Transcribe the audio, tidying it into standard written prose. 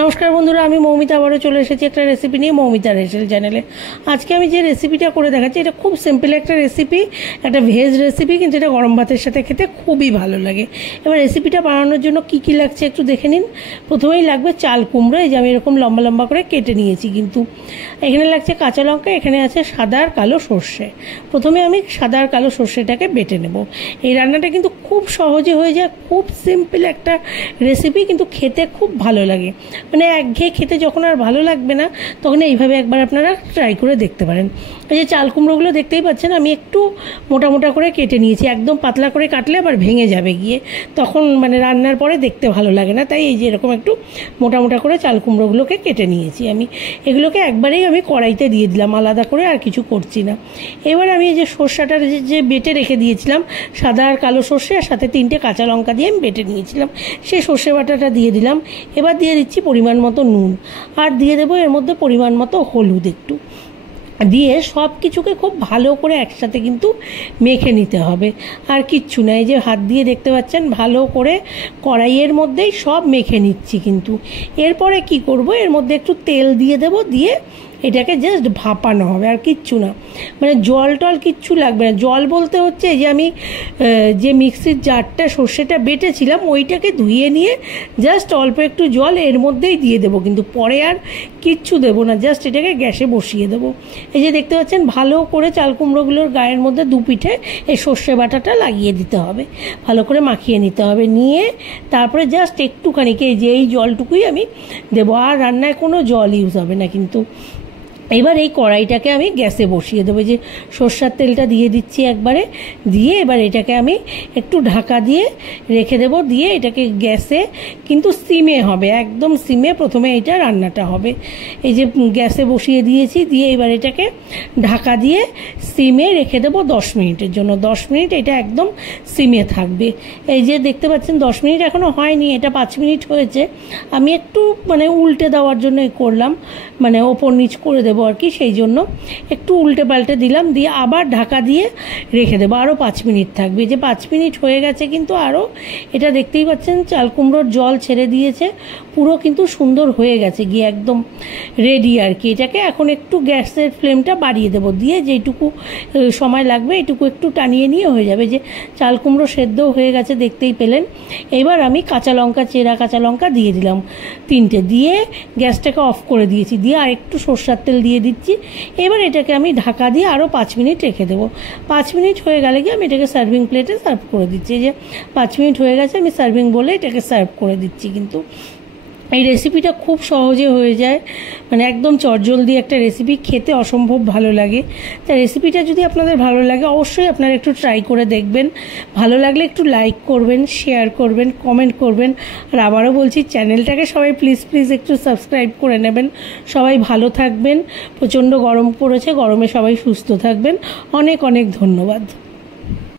নমস্কার বন্ধুরা, আমি মৌমিতা আবারও চলে এসেছি একটা রেসিপি নিয়ে মৌমিতার রেসিপি চ্যানেলে। আজকে আমি যে রেসিপিটা করে দেখাচ্ছি এটা খুব সিম্পল একটা রেসিপি, একটা ভেজ রেসিপি, কিন্তু এটা গরম ভাতের সাথে খেতে খুবই ভালো লাগে। এবার রেসিপিটা বানানোর জন্য কি কি লাগছে একটু দেখে নিন। প্রথমেই লাগবে চাল কুমড়ো, এই যে আমি এরকম লম্বা লম্বা করে কেটে নিয়েছি। কিন্তু এখানে লাগছে কাঁচা লঙ্কা, এখানে আছে সাদা আর কালো সর্ষে। প্রথমে আমি সাদা আর কালো সর্ষেটাকে বেটে নেব। এই রান্নাটা কিন্তু খুব সহজে হয়ে যায়, খুব সিম্পল একটা রেসিপি, কিন্তু খেতে খুব ভালো লাগে। মানে একঘেয়ে খেতে যখন আর ভালো লাগবে না তখন এইভাবে একবার আপনারা ট্রাই করে দেখতে পারেন। এই যে চাল কুমড়োগুলো দেখতেই পাচ্ছেন আমি একটু মোটা মোটা করে কেটে নিয়েছি। একদম পাতলা করে কাটলে আবার ভেঙে যাবে গিয়ে, তখন মানে রান্নার পরে দেখতে ভালো লাগে না। তাই এই যে এরকম একটু মোটা মোটা করে চাল কুমড়োগুলোকে কেটে নিয়েছি আমি। এগুলোকে একবারেই আমি কড়াইতে দিয়ে দিলাম, আলাদা করে আর কিছু করছি না। এবার আমি এই যে সর্ষেটার যে বেটে রেখে দিয়েছিলাম, সাদা আর কালো সর্ষে আর সাথে 3টে কাঁচা লঙ্কা দিয়ে আমি বেটে নিয়েছিলাম, সেই সর্ষে বাটাটা দিয়ে দিলাম। এবার দিয়ে দিচ্ছি পরিমাণ মতো নুন, আর দিয়ে দেবো এর মধ্যে পরিমাণ মতো হলুদ একটু দিয়ে সব কিছুকে খুব ভালো করে একসাথে কিন্তু মেখে নিতে হবে। আর কিচ্ছু না, এই যে হাত দিয়ে দেখতে পাচ্ছেন ভালো করে কড়াইয়ের মধ্যেই সব মেখে নিচ্ছি। কিন্তু এরপরে কি করব, এর মধ্যে একটু তেল দিয়ে দেব, দিয়ে এটাকে জাস্ট ভাপানো হবে, আর কিচ্ছু না। মানে জল টল কিচ্ছু লাগবে না। জল বলতে হচ্ছে যে আমি যে মিক্সির জারটা সর্ষেটা বেটেছিলাম ওইটাকে ধুয়ে নিয়ে জাস্ট অল্প একটু জল এর মধ্যেই দিয়ে দেবো, কিন্তু পরে আর কিচ্ছু দেবো না, জাস্ট এটাকে গ্যাসে বসিয়ে দেবো। এই যে দেখতে পাচ্ছেন ভালো করে চাল কুমড়োগুলোর গায়ের মধ্যে দুপিঠে এই সর্ষে বাটাটা লাগিয়ে দিতে হবে, ভালো করে মাখিয়ে নিতে হবে। নিয়ে তারপরে জাস্ট একটুখানি এই যে এই জলটুকুই আমি দেবো, আর রান্নায় কোনো জল ইউজ হবে না। কিন্তু এবার এই কড়াইটাকে আমি গ্যাসে বসিয়ে দেবো। যে সর্ষের তেলটা দিয়ে দিচ্ছি একবারে, দিয়ে এবার এটাকে আমি একটু ঢাকা দিয়ে রেখে দেবো। দিয়ে এটাকে গ্যাসে কিন্তু সিমে হবে, একদম সিমে প্রথমে এটা রান্নাটা হবে। এই যে গ্যাসে বসিয়ে দিয়েছি, দিয়ে এবার এটাকে ঢাকা দিয়ে সিমে রেখে দেবো 10 মিনিটের জন্য। 10 মিনিট এটা একদম সিমে থাকবে। এই যে দেখতে পাচ্ছেন 10 মিনিট এখনও হয়নি, এটা 5 মিনিট হয়েছে। আমি একটু মানে উল্টে দেওয়ার জন্য করলাম, মানে ওপর নিচ করে দেবো আর কি, সেই জন্য একটু উল্টে পাল্টে দিলাম। দিয়ে আবার ঢাকা দিয়ে রেখে দেবো, আরও 5 মিনিট থাকবে। যে 5 মিনিট হয়ে গেছে, কিন্তু আরও এটা দেখতেই পাচ্ছেন চাল কুমড়োর জল ছেড়ে দিয়েছে, পুরো কিন্তু সুন্দর হয়ে গেছে গিয়ে একদম রেডি আর কি। এটাকে এখন একটু গ্যাসের ফ্লেমটা বাড়িয়ে দেবো, দিয়ে যেটুকু সময় লাগবে এটুকু একটু টানিয়ে নিয়ে হয়ে যাবে। যে চাল কুমড়ো সেদ্ধও হয়ে গেছে দেখতেই পেলেন। এবার আমি কাঁচা লঙ্কা, চেরা কাঁচা লঙ্কা দিয়ে দিলাম 3টে, দিয়ে গ্যাসটাকে অফ করে দিয়েছি। দিয়ে আর একটু সর্ষের তেল দিয়ে দিচ্ছি। এবার এটাকে আমি ঢাকা দিয়ে আরও 5 মিনিট রেখে দেবো। 5 মিনিট হয়ে গেলে গিয়ে আমি এটাকে সার্ভিং প্লেটে সার্ভ করে দিচ্ছি। যে 5 মিনিট হয়ে গেছে, আমি সার্ভিং বলে এটাকে সার্ভ করে দিচ্ছি। কিন্তু এই রেসিপিটা খুব সহজে হয়ে যায়, মানে একদম চটজলদি একটা রেসিপি, খেতে অসম্ভব ভালো লাগে। তা রেসিপিটা যদি আপনাদের ভালো লাগে অবশ্যই আপনারা একটু ট্রাই করে দেখবেন। ভালো লাগলে একটু লাইক করবেন, শেয়ার করবেন, কমেন্ট করবেন। আর আবারও বলছি, চ্যানেলটাকে সবাই প্লিজ একটু সাবস্ক্রাইব করে নেবেন। সবাই ভালো থাকবেন। প্রচণ্ড গরম পড়েছে, গরমে সবাই সুস্থ থাকবেন। অনেক অনেক ধন্যবাদ।